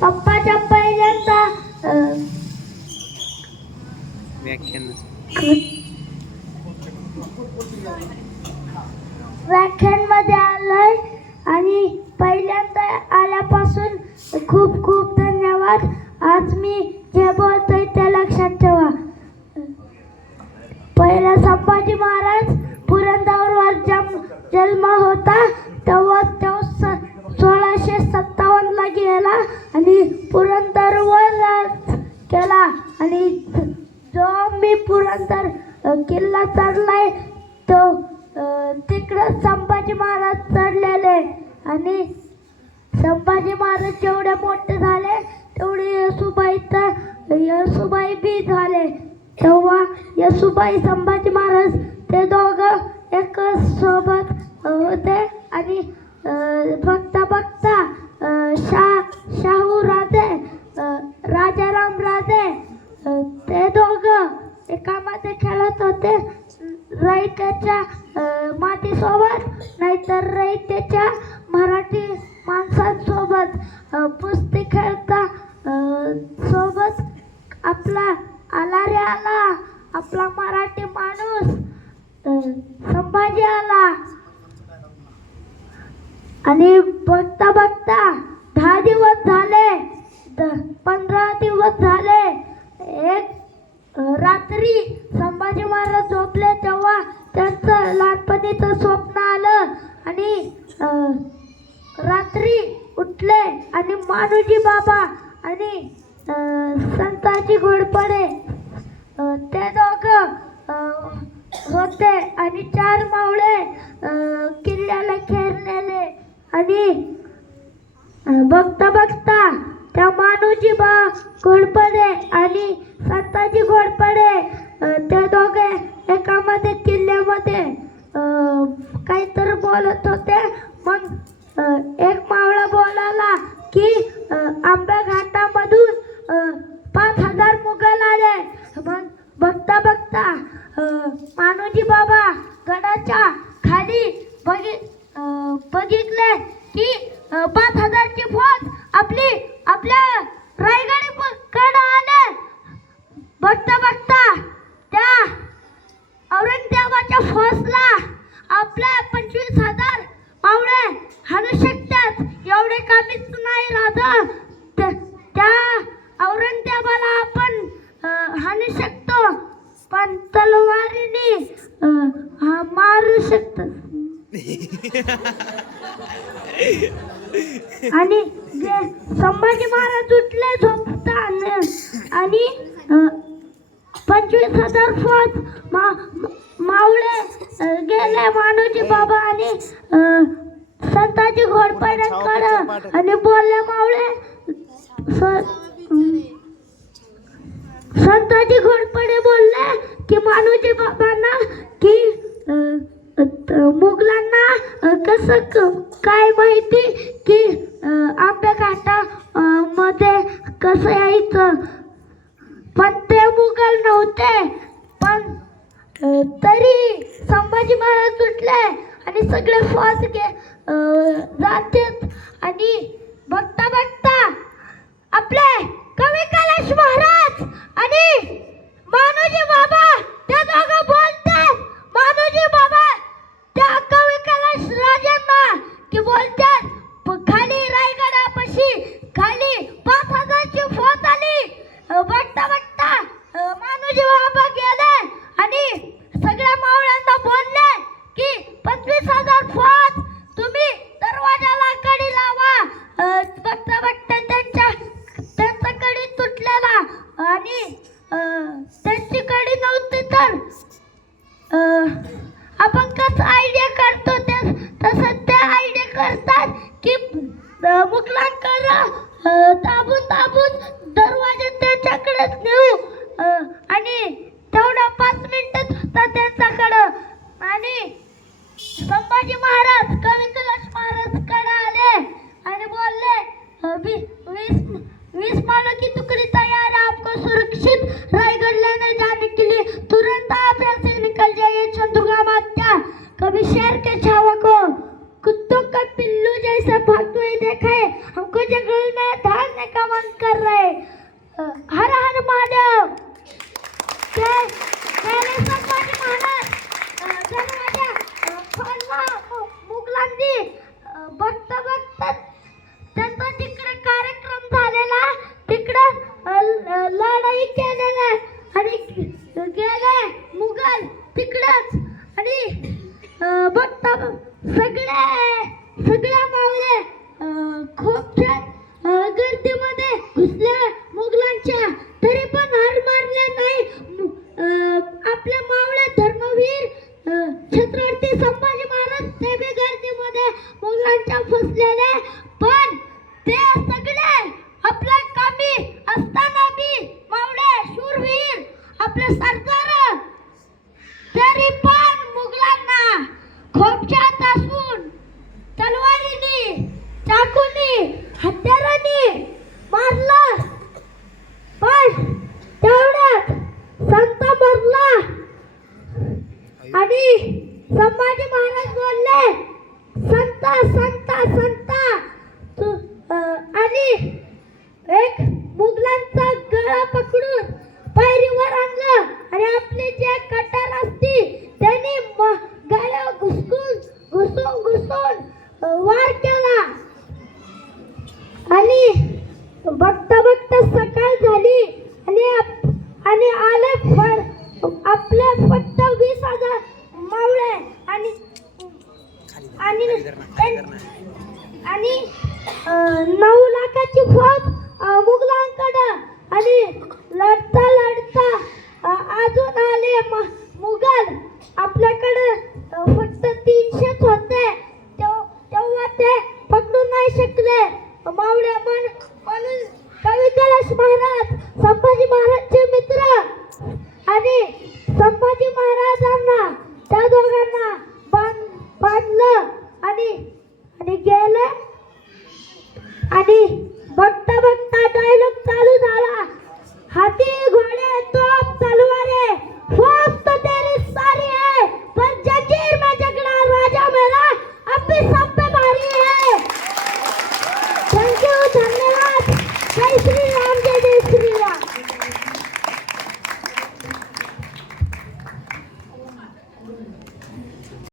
पप्पाच्या पहिल्यांदा व्याख्यान मध्ये आलोय आणि पहिल्यांदा आल्यापासून खूप खूप धन्यवाद. आज मी जे बोलतोय ते लक्षात ठेवा. पहिला संभाजी महाराज पुरंदरवर जन्म होता तेव्हा तो 1657 ला गेला आणि पुरंदरवर केला आणि जो मी पुरंदर किल्ला चढलाय तो तिकडं संभाजी महाराज चढलेले आणि संभाजी महाराज जेवढे मोठे झाले तेवढे येसुबाई बी झाले. तेव्हा येसुबाई संभाजी महाराज ते दोघं एक सोबत होते आणि बघता बघता शाहू राजे राजाराम राजे ते दोघं एकामध्ये खेळत होते. रयतेच्या मातीसोबत नाहीतर रयतेच्या मराठी माणसांसोबत कुस्ती खेळता सोबत आपला आला रे आला आपला मराठी माणूस संभाजी आला आणि बघता बघता 10 दिवस झाले 15 दिवस झाले. एक रात्री संभाजी महाराज झोपले तेव्हा त्यांचं लहानपणीचं स्वप्न आलं आणि रात्री उठले आणि मानुजी बाबा आणि संताजी घोरपडे ते दोघं होते आणि 4 मावळे किल्ल्याला खेळलेले आणि बघता बघता त्या मानुजी घोरपडे आणि संताजी घोरपडे ते दोघे एकामध्ये किल्ल्यामध्ये काहीतरी बोलत होते. मग एक मावळा बोलाला की आंबा घाटामधून 5000 मुघल आले. मग बघता बघता मानुजी बाबा गडाच्या खाली बघितले की 5000 ची फौज आपल्या रायगडकडे आले. बघता बघता त्या औरंगजेबाच्या फौजला आपल्या 25,000 मावळे हाणू शकतात एवढे कामीच नाही राजा. त्या औरंगजेबाला आपण हाणू शकतो पण तलवारीने मारू शकतो. आणि संभाजी महाराज उठले झोपताना आणि 25,000 फौज मावळे गेले मानुजी बाबा आणि संताजी घोरपड्यांकडे आणि बोलले मावळे संताजी घोरपडे बोलले की मानुजी बाबांना की मुघलांना कसं काय माहिती की आंबे घाटा मध्ये कसं यायचं. पण ते मुघल नव्हते. पण तरी संभाजी महाराज उठले आणि सगळे फौज जातात आणि बघता बघता आपले कवी कैलाश महाराज आणि मानुजी बाबा ते दोघं बोलतात. मानुजी बाबा त्या कवी कैलाश राजांना की बोलतात खाली रायगडापाशी खाली 5000 ची फौज आली. बघता बघता मानुजी बाबा गेले आणि सगळ्या मावळ्यांना बोलले की 25,000 फौज तुम्ही दरवाजाला कडी लावा. बघता बघता त्यांचा कडी तुटलेला आणि त्यांची कडी नव्हती तर आपण कसं आयडिया करतो तसं ते आयडिया करतात की मुघलांकडे दाबून दरवाजा त्याच्याकडेच नेऊ आणि तेवढा 5 मिनिटात होता त्यांच्याकडं आणि संभाजी महाराज कवी कैलाश महाराज कडे आले आणि बोलले 20 मानों की टुकड़ी तैयार है आपको सुरक्षित रायगढ़ लेने जाने के लिए. तुरंत आप यहाँ से निकल जाइए चंदुगा मात्या. कभी शेर के छावा को कुत्तों का पिल्लू जैसा भागते हुए देखा है, हमको जंगल में धारने का मन कर रहा है। हर हर महादेव। पहले संभाजी महाराज दरवाजा खोलला मुघलांनी बघता बघता त्यांचा तिकडे कार्यक्रम झालेला, तिकडे लढाई केलेला आणि गेले मुघल तिकडच आणि बघता सगळ्या मावळे खूप गर्दीमध्ये घुसले मुघलांच्या, तरी पण हार मारले नाही आपले मावळे धर्मवीर छत्रपती संभाजी महाराज. ते बी गर्दीमध्ये मुघलांच्या फसलेले, पण ते सगळे आपल्या कामी असताना बी मावळे शूरवीर आपले सरदार, तरी पण मुघलांना खोपच्यात असून तलवारीने चाकूने हत्याराने मारलं. पण तेवढ्यात संत मरला आणि संभाजी महाराज बोलले संत संत संत आणि एक मुघलांचा गळा पकडून पायरीवर आणलं आणि आपले जे कटार असती त्यांनी गळ्यावर घुसून वार केला आणि बघता बघता सकाळ झाली आणि आले आपले फक्त 20,000 मावळे आणि 9 लाखाची फौज मुघलांकडे. आणि लढता अजून आले मुघल. आपल्याकडे फक्त 300 होते, तेव्हा ते पकडू नाही शकले मावळे. म्हणून कवी कैलास महाराज संभाजी महाराजचे मित्र आणि संभाजी महाराजांना त्या दोघांना बांधलं आणि गेले. आणि बघता डायलॉग चालू झाला, हाती घोडे